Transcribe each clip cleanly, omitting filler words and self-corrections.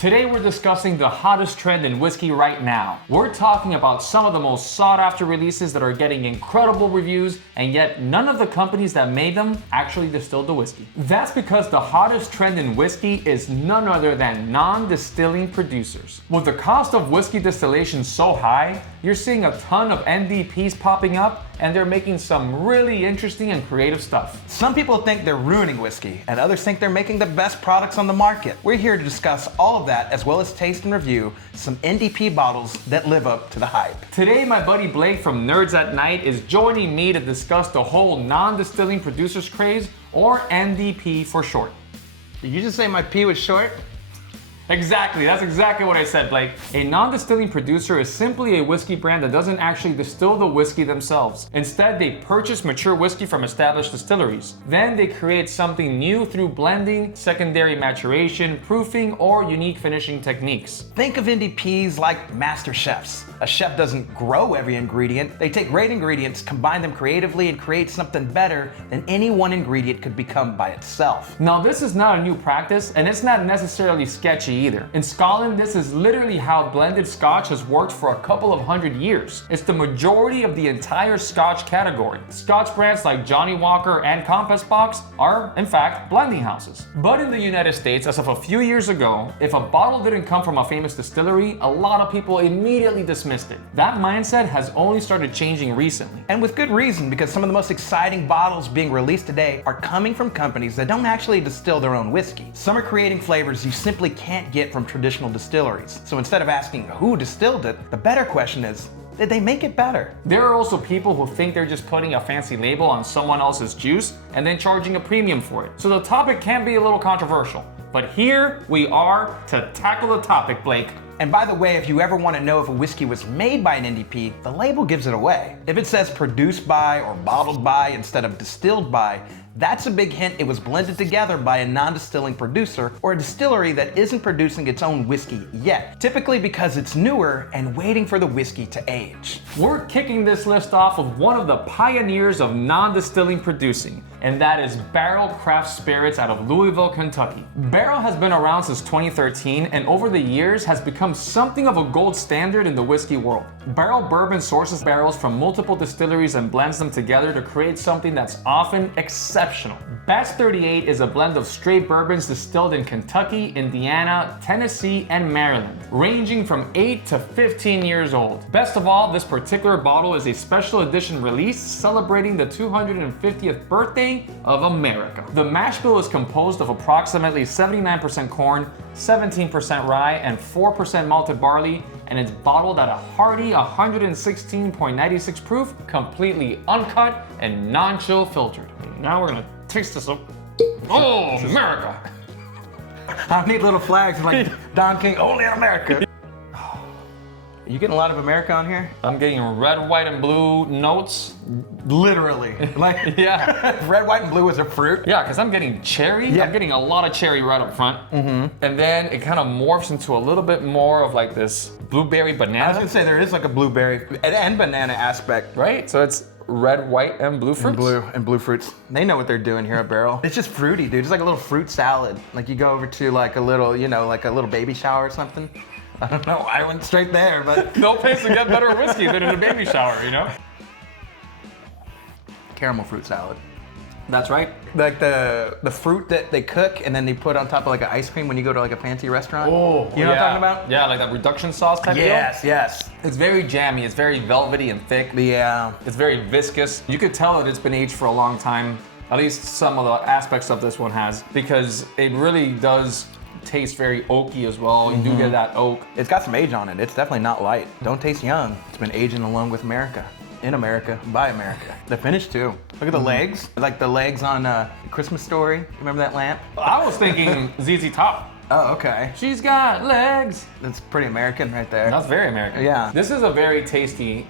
Today we're discussing the hottest trend in whiskey right now. We're talking about some of the most sought after releases that are getting incredible reviews, and yet none of the companies that made them actually distilled the whiskey. That's because the hottest trend in whiskey is none other than non-distilling producers. With the cost of whiskey distillation so high, you're seeing a ton of NDPs popping up, and they're making some really interesting and creative stuff. Some people think they're ruining whiskey, and others think they're making the best products on the market. We're here to discuss all of that, as well as taste and review some NDP bottles that live up to the hype. Today, my buddy Blake from Nerds at Nite is joining me to discuss the whole non-distilling producers craze, or NDP for short. Did you just say my P was short? Exactly, that's exactly what I said, Blake. A non-distilling producer is simply a whiskey brand that doesn't actually distill the whiskey themselves. Instead, they purchase mature whiskey from established distilleries. Then they create something new through blending, secondary maturation, proofing, or unique finishing techniques. Think of NDPs like master chefs. A chef doesn't grow every ingredient. They take great ingredients, combine them creatively, and create something better than any one ingredient could become by itself. Now, this is not a new practice, and it's not necessarily sketchy either. In Scotland, this is literally how blended Scotch has worked for a couple of hundred years. It's the majority of the entire Scotch category. Scotch brands like Johnnie Walker and Compass Box are, in fact, blending houses. But in the United States, as of a few years ago, if a bottle didn't come from a famous distillery, a lot of people immediately dismissed it. That mindset has only started changing recently. And with good reason, because some of the most exciting bottles being released today are coming from companies that don't actually distill their own whiskey. Some are creating flavors you simply can't get from traditional distilleries. So instead of asking who distilled it, the better question is, did they make it better? There are also people who think they're just putting a fancy label on someone else's juice and then charging a premium for it. So the topic can be a little controversial. But here we are to tackle the topic, Blake. And by the way, if you ever want to know if a whiskey was made by an NDP, the label gives it away. If it says produced by or bottled by instead of distilled by, that's a big hint it was blended together by a non-distilling producer or a distillery that isn't producing its own whiskey yet, typically because it's newer and waiting for the whiskey to age. We're kicking this list off with one of the pioneers of non-distilling producing, and that is Barrell Craft Spirits out of Louisville, Kentucky. Barrell has been around since 2013 and over the years has become something of a gold standard in the whiskey world. Barrell Bourbon sources barrels from multiple distilleries and blends them together to create something that's often exceptional. Batch 38 is a blend of straight bourbons distilled in Kentucky, Indiana, Tennessee, and Maryland, ranging from 8 to 15 years old. Best of all, this particular bottle is a special edition release celebrating the 250th birthday of America. The mash bill is composed of approximately 79% corn, 17% rye, and 4% malted barley, and it's bottled at a hearty 116.96 proof, completely uncut and non-chill filtered. Now we're gonna taste this up. Oh, America! I need little flags like Don King, only in America. You getting a lot of America on here? I'm getting red, white, and blue notes. Literally. Like, Yeah. red, white, and blue is a fruit. Yeah, because I'm getting cherry. Yeah. I'm getting a lot of cherry right up front. And then it kind of morphs into a little bit more of like this blueberry I was banana. gonna say there is like a blueberry and banana aspect. Right? So it's red, white, and blue fruits. And blue fruits. They know what they're doing here at Barrell. It's just fruity, dude. It's like a little fruit salad. Like you go over to like a little, you know, like a little baby shower or something. I don't know. I went straight there, but No place to get better whiskey than in a baby shower, you know? caramel fruit salad. That's right. Like the fruit that they cook and then they put on top of like an ice cream when you go to like a fancy restaurant. Oh, you know what I'm talking about? Yeah, like that reduction sauce type Yes, deal. yes. It's very jammy. It's very velvety and thick. Yeah. It's very viscous. You could tell that it's been aged for a long time. At least some of the aspects of this one has, because it really does taste very oaky as well. You do get that oak. It's got some age on it. It's definitely not light. Don't taste young. It's been aging along with America. In America, by America. The finish too. Look at the legs. Like the legs on Christmas Story. Remember that lamp? I was thinking ZZ Top. Oh, okay. She's got legs. That's pretty American right there. That's very American. Yeah. This is a very tasty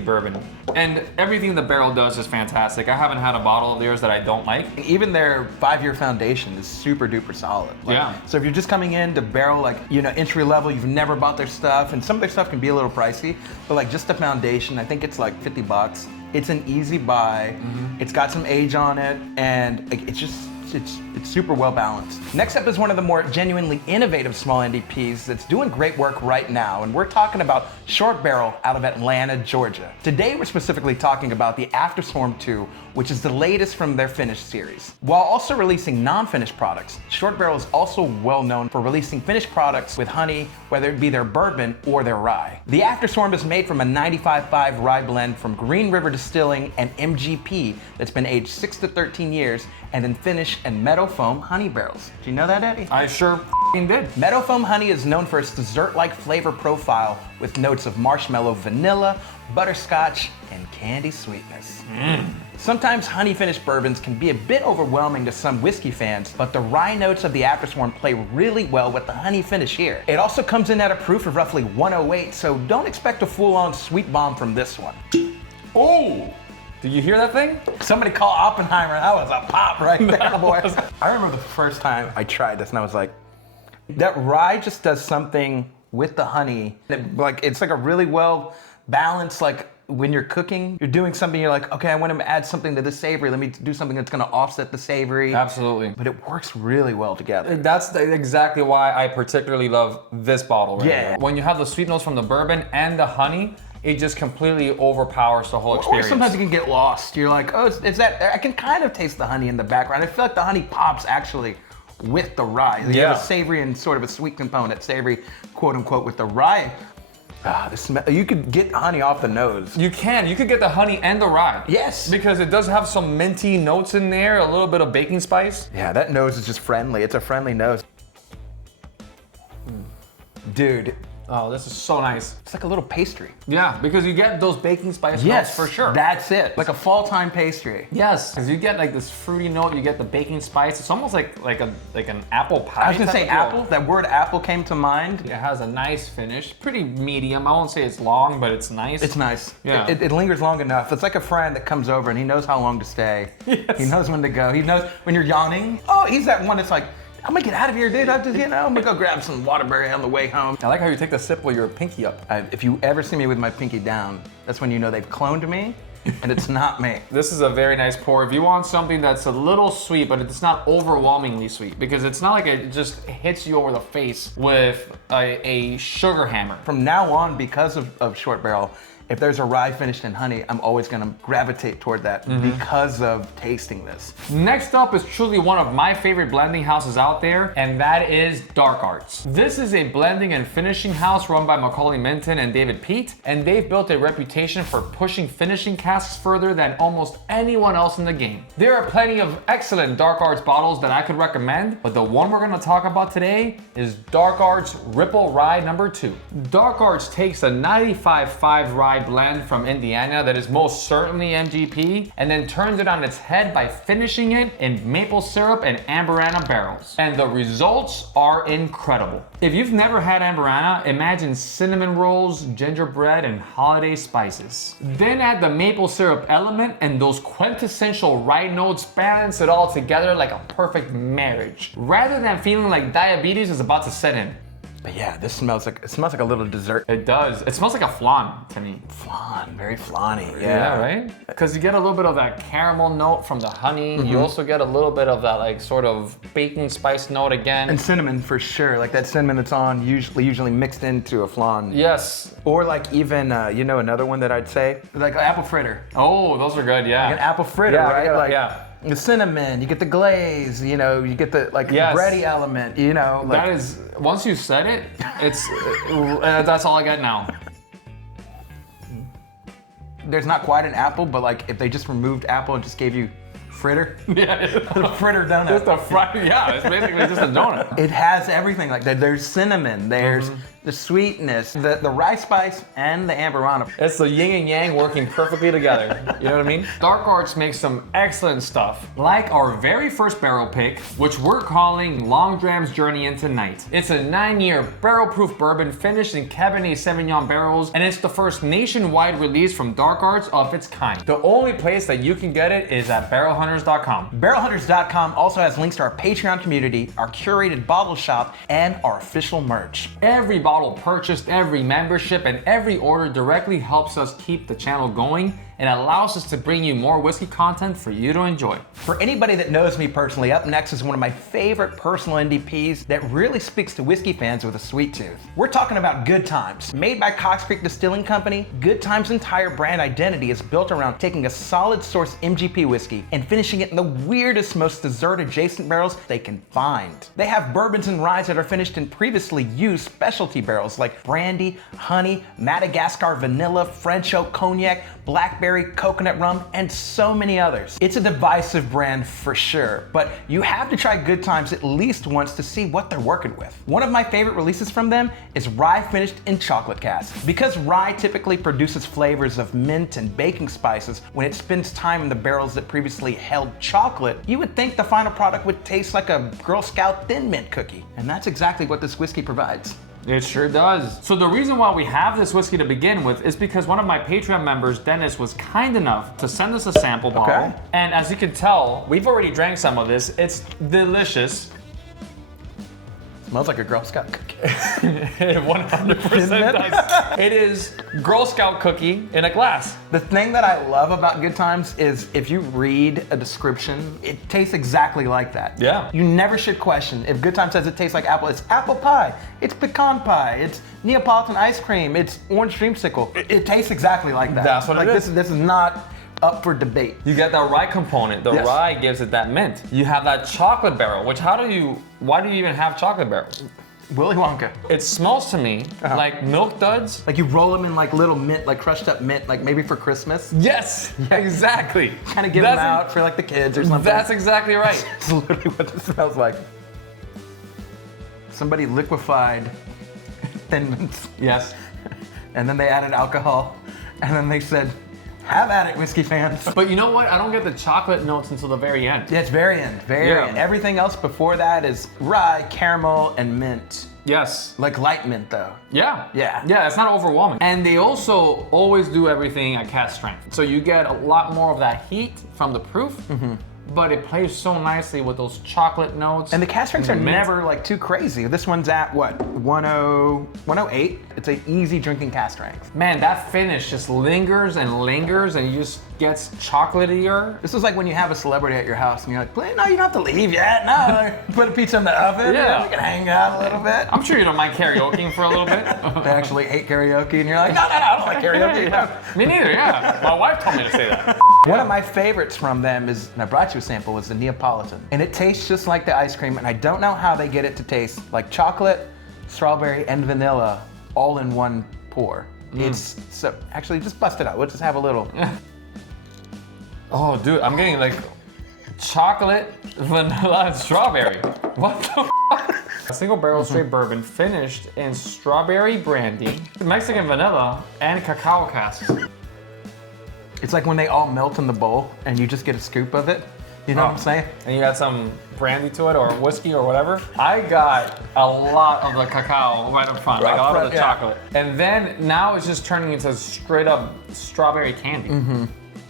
bourbon. And everything the Barrell does is fantastic. I haven't had a bottle of theirs that I don't like. Even their 5-year foundation is super duper solid. Like, Yeah. So if you're just coming in to Barrell, like, you know, entry level, you've never bought their stuff, and some of their stuff can be a little pricey, but like just the foundation, I think it's like $50. It's an easy buy. It's got some age on it, and like, it's just It's super well balanced. Next up is one of the more genuinely innovative small NDPs that's doing great work right now, and we're talking about Shortbarrel out of Atlanta, Georgia. Today we're specifically talking about the Afterswarm II, which is the latest from their finished series. While also releasing non-finished products, Shortbarrel is also well known for releasing finished products with honey, whether it be their bourbon or their rye. The Afterswarm is made from a 95.5 rye blend from Green River Distilling and MGP that's been aged 6 to 13 years and then finished in meadow foam honey barrels. Do you know that, Eddie? I sure did. Meadow foam honey is known for its dessert-like flavor profile with notes of marshmallow, vanilla, butterscotch, and candy sweetness. Sometimes honey-finished bourbons can be a bit overwhelming to some whiskey fans, but the rye notes of the Afterswarm play really well with the honey finish here. It also comes in at a proof of roughly 108, so don't expect a full-on sweet bomb from this one. Oh! Did you hear that thing? Somebody call Oppenheimer, that was a pop right there, boy. I remember the first time I tried this and I was like, that rye just does something with the honey. It's like a really well balanced, like when you're cooking, you're doing something, you're like, okay, I want to add something to the savory. Let me do something that's going to offset the savory. Absolutely. But it works really well together. That's exactly why I particularly love this bottle right Yeah. here. When you have the sweet notes from the bourbon and the honey, it just completely overpowers the whole experience. Or sometimes you can get lost. You're like, oh, it's that, I can kind of taste the honey in the background. I feel like the honey pops actually with the rye. You have a savory and sort of a sweet component, savory, quote unquote, with the rye. You could get honey off the nose. You could get the honey and the rye. Yes. Because it does have some minty notes in there, a little bit of baking spice. Yeah, that nose is just friendly. It's a friendly nose. Dude. Oh, this is so nice. It's like a little pastry. Yeah, because you get those baking spice notes for sure. That's it. Like a fall time pastry. Yes, because you get like this fruity note, you get the baking spice. It's almost like an apple pie. I was gonna say apple. That word apple came to mind. It has a nice finish, pretty medium. I won't say it's long, but it's nice. It's nice. Yeah. It lingers long enough. It's like a friend that comes over and he knows how long to stay. Yes. He knows when to go. He knows when you're yawning. Oh, he's that one that's like, I'm gonna get out of here, dude. I'm gonna go grab some Waterbury on the way home. I like how you take the sip with your pinky up. If you ever see me with my pinky down, that's when you know they've cloned me, and it's not me. This is a very nice pour. If you want something that's a little sweet, but it's not overwhelmingly sweet, because it's not like it just hits you over the face with a sugar hammer. From now on, because of Short Barrel, if there's a rye finished in honey, I'm always gonna gravitate toward that because of tasting this. Next up is truly one of my favorite blending houses out there, and that is Dark Arts. This is a blending and finishing house run by Macaulay Minton and David Peat, and they've built a reputation for pushing finishing casks further than almost anyone else in the game. There are plenty of excellent Dark Arts bottles that I could recommend, but the one we're gonna talk about today is Dark Arts Ripple Rye No. 2. Dark Arts takes a 95.5 rye blend from Indiana that is most certainly MGP, and then turns it on its head by finishing it in maple syrup and Amberana barrels. And the results are incredible. If you've never had Amberana, imagine cinnamon rolls, gingerbread, and holiday spices. Then add the maple syrup element, and those quintessential rye notes balance it all together like a perfect marriage, rather than feeling like diabetes is about to set in. But yeah, this smells like a little dessert. It does. It smells like a flan to me. Flan, very flan-y. Yeah, right? Because you get a little bit of that caramel note from the honey. You also get a little bit of that like sort of baking spice note again. And cinnamon for sure, like that cinnamon that's on usually mixed into a flan. Yes. Or like even, another one that I'd say? Like apple fritter. Oh, those are good, yeah. Like an apple fritter, Yeah, right? yeah, Like yeah. the cinnamon, you get the glaze, you get the Yes. bready element, That is, once you said it, it's, that's all I got now. There's not quite an apple, but like if they just removed apple and just gave you fritter, Yeah. the fritter donut. Just a fry, yeah, it's basically just a donut. It has everything like that. There's cinnamon, there's the sweetness, the rye spice, and the Amberana. It's the yin and yang working perfectly together. You know what I mean? Dark Arts makes some excellent stuff, like our very first barrel pick, which we're calling Long Dram's Journey into Nite. It's a 9-year barrel-proof bourbon finished in Cabernet Sauvignon barrels, and it's the first nationwide release from Dark Arts of its kind. The only place that you can get it is at barrelhunters.com. Barrelhunters.com also has links to our Patreon community, our curated bottle shop, and our official merch. Every bottle purchased, every membership, and every order directly helps us keep the channel going and allows us to bring you more whiskey content for you to enjoy. For anybody that knows me personally, up next is one of my favorite personal NDPs that really speaks to whiskey fans with a sweet tooth. We're talking about Good Times. Made by Cox Creek Distilling Company, Good Times' entire brand identity is built around taking a solid source MGP whiskey and finishing it in the weirdest, most dessert-adjacent barrels they can find. They have bourbons and ryes that are finished in previously used specialty barrels like brandy, honey, Madagascar vanilla, French oak cognac, blackberry, coconut rum, and so many others. It's a divisive brand for sure, but you have to try Good Times at least once to see what they're working with. One of my favorite releases from them is rye finished in chocolate casks. Because rye typically produces flavors of mint and baking spices when it spends time in the barrels that previously held chocolate, you would think the final product would taste like a Girl Scout Thin Mint cookie. And that's exactly what this whiskey provides. It sure does. So the reason why we have this whiskey to begin with is because one of my Patreon members, Dennis, was kind enough to send us a sample bottle. Okay. And as you can tell, we've already drank some of this. It's delicious. Smells like a Girl Scout cookie. It 100% does. It is Girl Scout cookie in a glass. The thing that I love about Good Times is if you read a description, it tastes exactly like that. Yeah. You never should question. If Good Times says it tastes like apple, it's apple pie, it's pecan pie, it's Neapolitan ice cream, it's orange dreamsicle. It tastes exactly like that. That's what it is. This is not up for debate. You get that rye component. The Yes. rye gives it that mint. You have that chocolate barrel, which why do you even have chocolate barrels? Willy Wonka. It smells to me like milk duds. Like you roll them in like little mint, like crushed up mint, like maybe for Christmas. Yes, exactly. Kind of give them out for like the kids or something. That's exactly right. It's literally what this smells like. Somebody liquefied Thin Mints. Yes. And then they added alcohol. And then they said, have at it, whiskey fans. But you know what? I don't get the chocolate notes until the very end. Yeah, it's very end, very Yeah. end. Everything else before that is rye, caramel, and mint. Yes. Like light mint though. Yeah. Yeah. Yeah, it's not overwhelming. And they also always do everything at cast strength. So you get a lot more of that heat from the proof. But it plays so nicely with those chocolate notes. And the cast strengths are mint. never like too crazy. This one's at what, 108? It's an easy drinking cast strength. Man, that finish just lingers and you just gets chocolatier. This is like when you have a celebrity at your house and you're like, no, you don't have to leave yet. No, put a pizza in the oven. Yeah. We can hang out a little bit. I'm sure you don't mind karaokeing for a little bit. They actually hate karaoke and you're like, no, I don't like karaoke. Me neither, yeah. My wife told me to say that. One of my favorites from them is, and I brought you a sample, is the Neapolitan. And it tastes just like the ice cream, and I don't know how they get it to taste like chocolate, strawberry, and vanilla all in one pour. It's so, actually just bust it out. We'll just have a little. Oh, dude, I'm getting like chocolate, vanilla, and strawberry. What the f? A single barrel straight bourbon finished in strawberry brandy, Mexican vanilla, and cacao casks. It's like when they all melt in the bowl and you just get a scoop of it. You know what I'm saying? And you add some brandy to it or whiskey or whatever. I got a lot of the cacao right up front, like a lot of the chocolate. And then now it's just turning into straight up strawberry candy.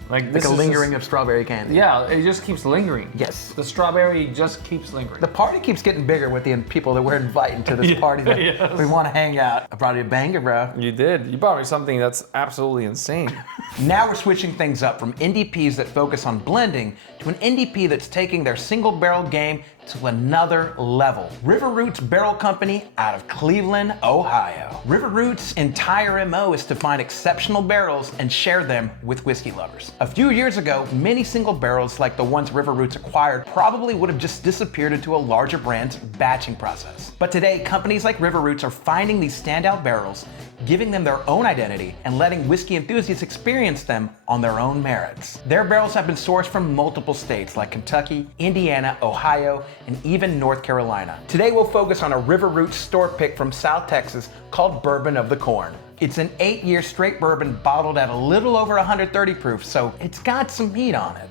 Like this Like a is lingering of strawberry candy. Yeah, it just keeps lingering. Yes. The strawberry just keeps lingering. The party keeps getting bigger with the people that we're inviting to this party that Yes. we want to hang out. I brought you a banger, bro. You did. You brought me something that's absolutely insane. Now we're switching things up from NDPs that focus on blending to an NDP that's taking their single barrel game to another level. River Roots Barrel Company out of Cleveland, Ohio. River Roots' entire MO is to find exceptional barrels and share them with whiskey lovers. A few years ago, many single barrels like the ones River Roots acquired probably would have just disappeared into a larger brand's batching process. But today, companies like River Roots are finding these standout barrels, giving them their own identity, and letting whiskey enthusiasts experience them on their own merits. Their barrels have been sourced from multiple states like Kentucky, Indiana, Ohio, and even North Carolina. Today we'll focus on a River Roots store pick from South Texas called Bourbon of the Corn. It's an 8-year straight bourbon bottled at a little over 130 proof, so it's got some heat on it.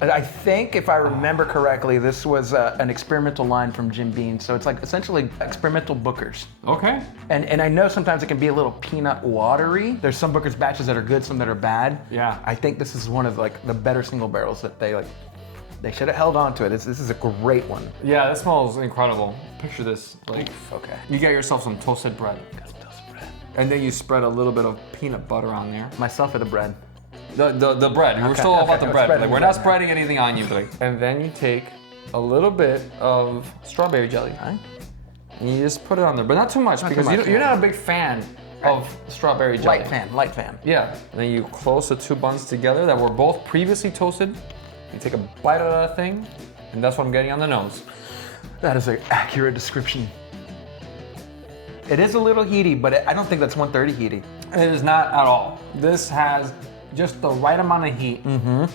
I think, if I remember correctly, this was an experimental line from Jim Beam, so it's like essentially experimental Booker's. Okay. And I know sometimes it can be a little peanut watery. There's some Booker's batches that are good, some that are bad. Yeah. I think this is one of like the better single barrels that they should have held on to it. This is a great one. Yeah, that smells incredible. Picture this, like, Okay. you get yourself some toasted bread. Got some toasted bread. And then you spread a little bit of peanut butter on there. Myself for the bread. The bread. We're still all about the bread. Like, we're not spreading anything on you today. And then you take a little bit of strawberry jelly. Right. And you just put it on there, but not too much because you're not a big fan of strawberry jelly. Light fan. Yeah. And then you close the two buns together that were both previously toasted. You take a bite out of that thing, and that's what I'm getting on the nose. That is an accurate description. It is a little heaty, but I don't think that's 130 heaty. It is not at all. This has just the right amount of heat. Mm-hmm.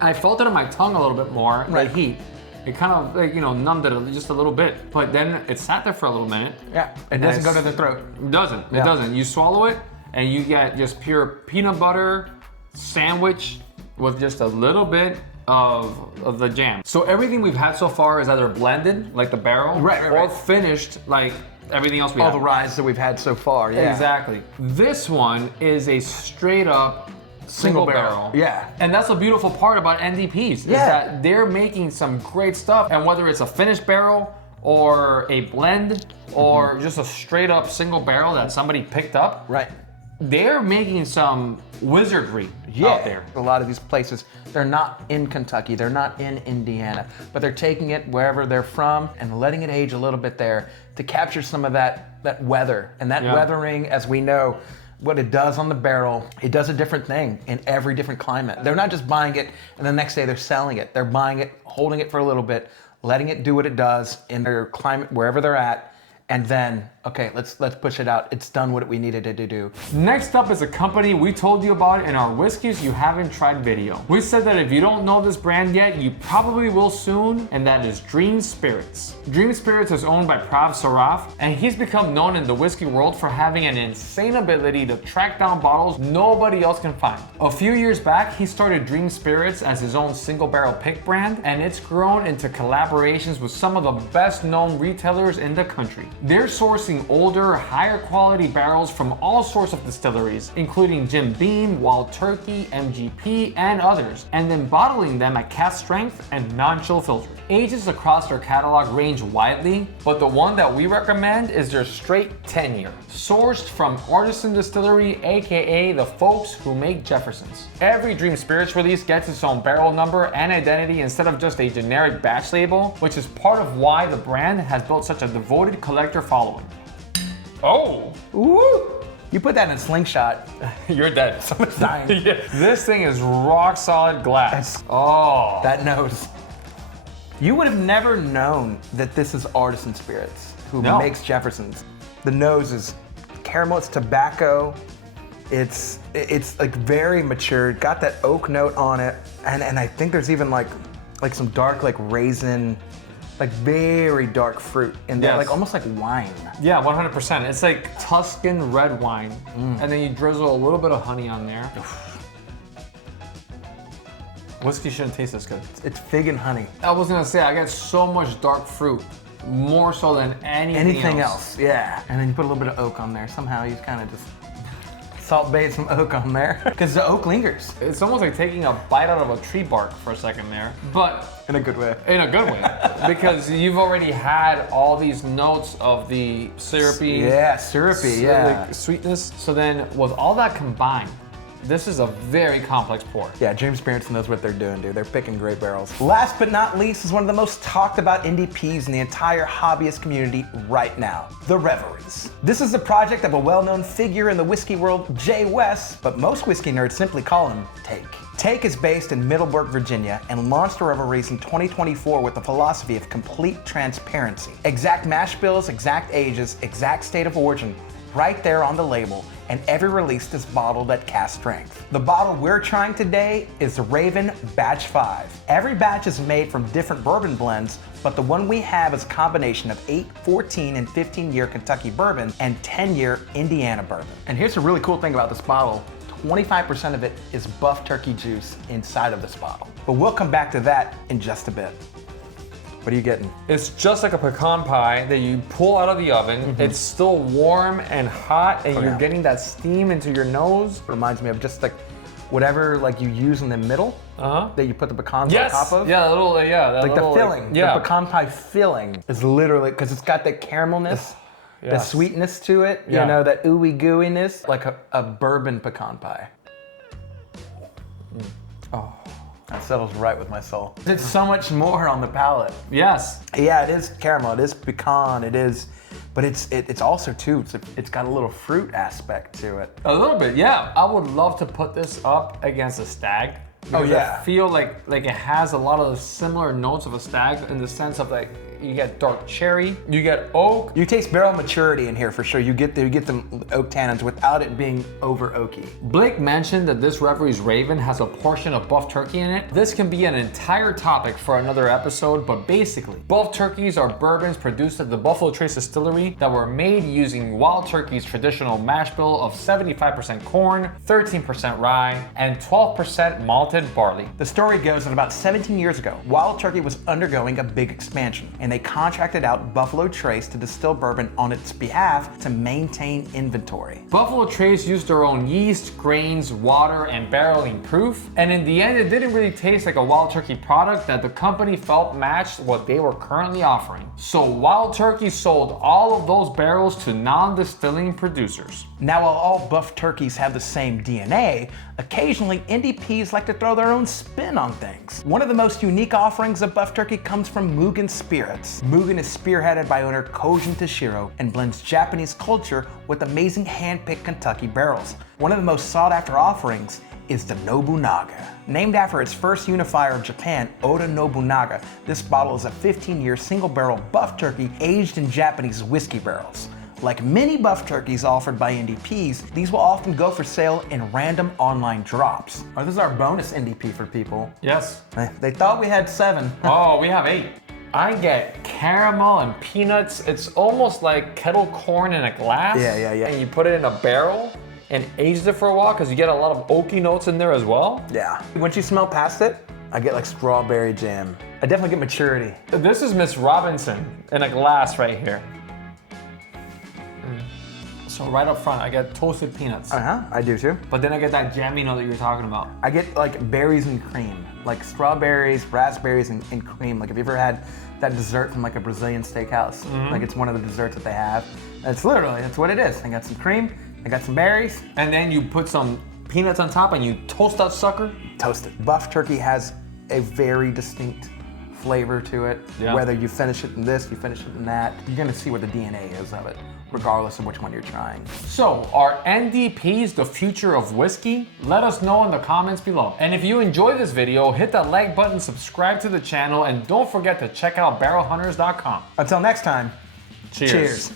I felt it on my tongue a little bit more, the heat. It kind of, like, numbed it just a little bit, but then it sat there for a little minute. Yeah, it doesn't go to the throat. It doesn't, it doesn't. You swallow it, and you get just pure peanut butter sandwich with just a little bit of the jam. So everything we've had so far is either blended, like the barrel, or finished, like everything else we have. All the ryes that we've had so far, Exactly. This one is a straight up single barrel. Yeah. And that's the beautiful part about NDPs, is that they're making some great stuff. And whether it's a finished barrel or a blend or just a straight up single barrel that somebody picked up, they're making some wizardry out there. A lot of these places, they're not in Kentucky, they're not in Indiana, but they're taking it wherever they're from and letting it age a little bit there to capture some of that weather. And that weathering, as we know, what it does on the barrel, it does a different thing in every different climate. They're not just buying it and the next day they're selling it. They're buying it, holding it for a little bit, letting it do what it does in their climate, wherever they're at, and then, okay, let's push it out. It's done what we needed it to do. Next up is a company we told you about in our Whiskeys You Haven't Tried video. We said that if you don't know this brand yet, you probably will soon, and that is Dream Spirits. Dream Spirits is owned by Prav Saraf, and he's become known in the whiskey world for having an insane ability to track down bottles nobody else can find. A few years back, he started Dream Spirits as his own single barrel pick brand, and it's grown into collaborations with some of the best known retailers in the country. They're sourcing older, higher quality barrels from all sorts of distilleries, including Jim Beam, Wild Turkey, MGP, and others, and then bottling them at cask strength and non-chill filtering. Ages across their catalog range widely, but the one that we recommend is their straight 10-year, sourced from Artisan Distillery, aka the folks who make Jeffersons. Every Dream Spirits release gets its own barrel number and identity instead of just a generic batch label, which is part of why the brand has built such a devoted collector following. Oh! Ooh! You put that in a slingshot, you're dead. Someone's dying. This thing is rock solid glass. That nose. You would have never known that this is Artisan Spirits, who makes Jefferson's. The nose is caramel, it's tobacco. It's like very mature. Got that oak note on it, and I think there's even like some dark like raisin, like very dark fruit in there, like almost like wine. Yeah, 100%. It's like Tuscan red wine, and then you drizzle a little bit of honey on there. Whiskey shouldn't taste this good. It's fig and honey. I was gonna say, I get so much dark fruit, more so than anything else. Yeah. And then you put a little bit of oak on there. Somehow you kind of just salt bait some oak on there, because the oak lingers. It's almost like taking a bite out of a tree bark for a second there, but in a good way. In a good way, because you've already had all these notes of the syrupy, like sweetness. So then, with all that combined, this is a very complex pour. Yeah, Dream Spirits knows what they're doing, dude. They're picking great barrels. Last but not least is one of the most talked about NDPs in the entire hobbyist community right now, the Reveries. This is the project of a well-known figure in the whiskey world, Jay West, but most whiskey nerds simply call him Take. Take is based in Middleburg, Virginia, and launched the Reveries in 2024 with the philosophy of complete transparency. Exact mash bills, exact ages, exact state of origin, right there on the label, and every release is bottled at cask strength. The bottle we're trying today is the Raven Batch 5. Every batch is made from different bourbon blends, but the one we have is a combination of 8, 14, and 15-year Kentucky bourbon and 10-year Indiana bourbon. And here's the really cool thing about this bottle. 25% of it is buff turkey juice inside of this bottle. But we'll come back to that in just a bit. What are you getting? It's just like a pecan pie that you pull out of the oven. It's still warm and hot, and you're getting that steam into your nose. It reminds me of just like whatever like you use in the middle that you put the pecans on top of. Yeah, a little, that like little, the filling. The pecan pie filling is literally, because it's got the caramelness, the sweetness to it, you know, that ooey gooiness, like a bourbon pecan pie. That settles right with my soul. It's so much more on the palate. Yes. Yeah, it is caramel, it is pecan, it is, but it's also too, it's got a little fruit aspect to it. A little bit, yeah. I would love to put this up against a stag. Because I feel like it has a lot of the similar notes of a stag in the sense of like, you get dark cherry, you get oak. You taste barrel maturity in here for sure. You get the oak tannins without it being over oaky. Blake mentioned that this Reveries Raven has a portion of buff turkey in it. This can be an entire topic for another episode, but basically, buff turkeys are bourbons produced at the Buffalo Trace Distillery that were made using Wild Turkey's traditional mash bill of 75% corn, 13% rye, and 12% malted barley. The story goes that about 17 years ago, Wild Turkey was undergoing a big expansion, and they contracted out Buffalo Trace to distill bourbon on its behalf to maintain inventory. Buffalo Trace used their own yeast, grains, water, and barreling proof, and in the end, it didn't really taste like a Wild Turkey product that the company felt matched what they were currently offering. So Wild Turkey sold all of those barrels to non-distilling producers. Now, while all buff turkeys have the same DNA, occasionally NDPs like to throw their own spin on things. One of the most unique offerings of buff turkey comes from Mugen Spirits. Mugen is spearheaded by owner Kojin Toshiro and blends Japanese culture with amazing hand-picked Kentucky barrels. One of the most sought-after offerings is the Nobunaga. Named after its first unifier of Japan, Oda Nobunaga, this bottle is a 15-year single-barrel buff turkey aged in Japanese whiskey barrels. Like many buff turkeys offered by NDPs, these will often go for sale in random online drops. Oh, this is our bonus NDP for people. Yes. They thought we had 7. Oh, we have 8. I get caramel and peanuts. It's almost like kettle corn in a glass. Yeah. And you put it in a barrel and age it for a while because you get a lot of oaky notes in there as well. Yeah. Once you smell past it, I get like strawberry jam. I definitely get maturity. This is Miss Robinson in a glass right here. So right up front, I get toasted peanuts. I do too. But then I get that jammy note that you were talking about. I get like berries and cream, like strawberries, raspberries, and cream. Like, have you ever had that dessert from like a Brazilian steakhouse? Like, it's one of the desserts that they have. It's literally, that's what it is. I got some cream, I got some berries. And then you put some peanuts on top and you toast that sucker. Toast it. Buff turkey has a very distinct flavor to it. Yeah. Whether you finish it in this, you finish it in that, you're gonna see what the DNA is of it, regardless of which one you're trying. So, are NDPs the future of whiskey? Let us know in the comments below. And if you enjoyed this video, hit that like button, subscribe to the channel, and don't forget to check out barrelhunters.com. Until next time, Cheers. cheers.